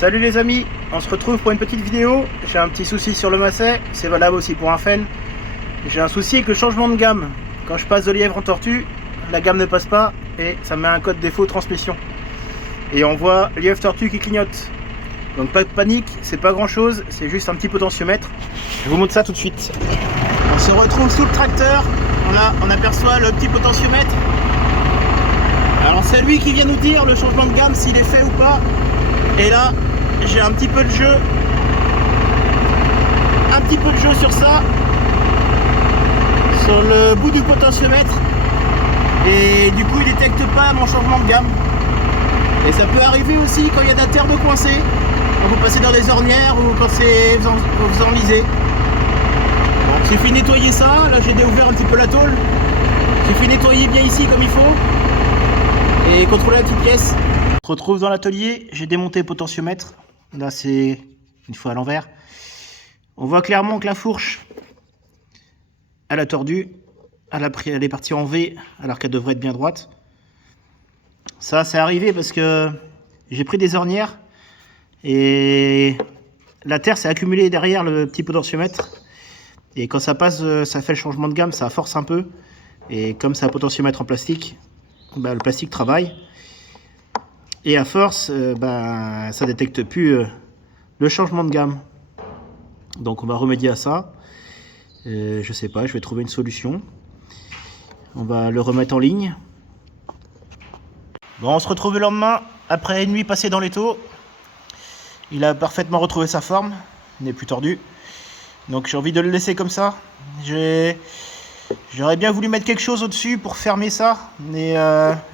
Salut les amis, on se retrouve pour une petite vidéo. J'ai un petit souci sur le Macet, c'est valable aussi pour un Fen. J'ai un souci avec le changement de gamme. Quand je passe de lièvre en tortue, la gamme ne passe pas et ça me met un code défaut transmission. Et on voit lièvre tortue qui clignote. Donc pas de panique, c'est pas grand chose, c'est juste un petit potentiomètre. Je vous montre ça tout de suite. On se retrouve sous le tracteur, on aperçoit le petit potentiomètre. Alors c'est lui qui vient nous dire le changement de gamme, s'il est fait ou pas. Et là, j'ai un petit peu de jeu. Sur ça. Sur le bout du potentiomètre. Et du coup, il détecte pas mon changement de gamme. Et ça peut arriver aussi quand il y a de la terre de coincée. Quand vous passez dans des ornières ou quand vous enlisez. Bon, il suffit de nettoyer ça. Là, j'ai déouvert un petit peu la tôle. Il suffit de nettoyer bien ici comme il faut. Et contrôler la petite pièce. On se retrouve dans l'atelier, j'ai démonté le potentiomètre. Là c'est une fois à l'envers. On voit clairement que la fourche, elle a tordu. Elle est partie en V alors qu'elle devrait être bien droite. Ça c'est arrivé parce que j'ai pris des ornières et la terre s'est accumulée derrière le petit potentiomètre. Et quand ça passe, ça fait le changement de gamme, ça force un peu. Et comme c'est un potentiomètre en plastique, le plastique travaille. Et à force, ça détecte plus le changement de gamme. Donc on va remédier à ça. Je sais pas, je vais trouver une solution. On va le remettre en ligne. Bon, on se retrouve le lendemain, après une nuit passée dans l'étau. Il a parfaitement retrouvé sa forme, il n'est plus tordu. Donc j'ai envie de le laisser comme ça. J'aurais bien voulu mettre quelque chose au-dessus pour fermer ça, mais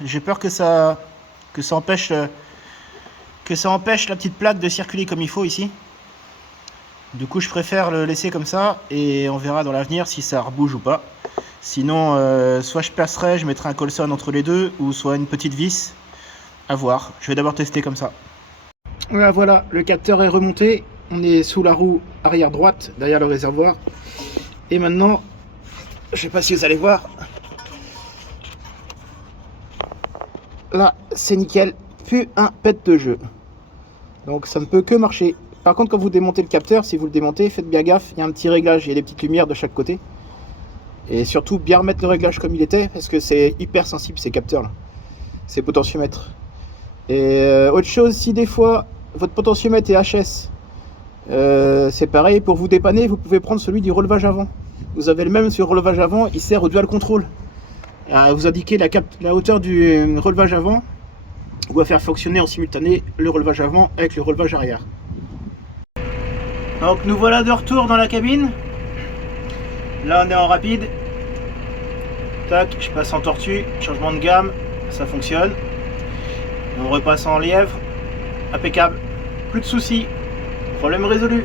j'ai peur que ça empêche la petite plaque de circuler comme il faut ici. Du coup je préfère le laisser comme ça et on verra dans l'avenir si ça rebouge ou pas. Sinon soit je percerai, je mettrai un colson entre les deux, ou soit une petite vis, à voir. Je vais d'abord tester comme ça. Voilà, le capteur est remonté, on est sous la roue arrière droite derrière le réservoir. Et maintenant, je sais pas si vous allez voir, là c'est nickel, plus un pet de jeu. Donc ça ne peut que marcher. Par contre quand vous démontez le capteur, si vous le démontez, faites bien gaffe, il y a un petit réglage, il y a des petites lumières de chaque côté. Et surtout bien remettre le réglage comme il était, parce que c'est hyper sensible ces capteurs là, ces potentiomètres. Et autre chose, si des fois votre potentiomètre est HS, c'est pareil, pour vous dépanner, vous pouvez prendre celui du relevage avant. Vous avez le même sur le relevage avant, il sert au dual contrôle. Vous indiquez la hauteur du relevage avant, ou à faire fonctionner en simultané le relevage avant avec le relevage arrière. Donc nous voilà de retour dans la cabine. Là on est en rapide. Tac, je passe en tortue, changement de gamme, ça fonctionne. Et on repasse en lièvre, impeccable, plus de soucis, problème résolu.